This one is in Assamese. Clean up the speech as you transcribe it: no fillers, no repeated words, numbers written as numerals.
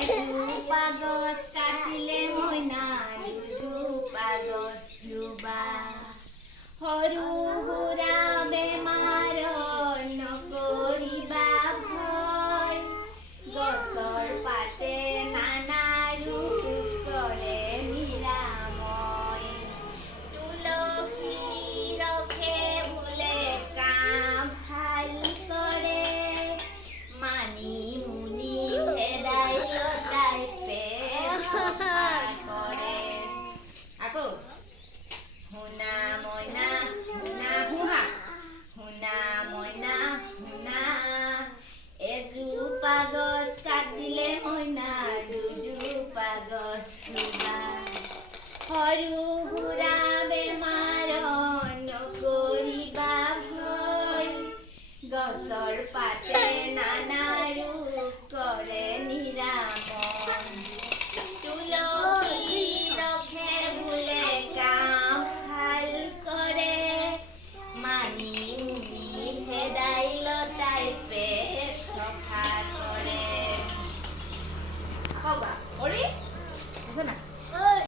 এজোপা গছ কাটিলে মইনা দুজোপা গছ ৰুবা সৰু সুৰা বেমাৰৰ নকৰিবা ভয় গছৰ পাতে নানা ৰোগ কৰে নিৰাময় তুলসী ৰখে বোলে কাম ভাল কৰে মানিমুনি ভেদাইলতাই পেট চাফা কৰে আকৌ শুনা মইনা শুনা শুহা শুনা মইনা শুনা এজোপা গছ কাটিলে মইনা দুজোপা গছ ৰুবা সৰু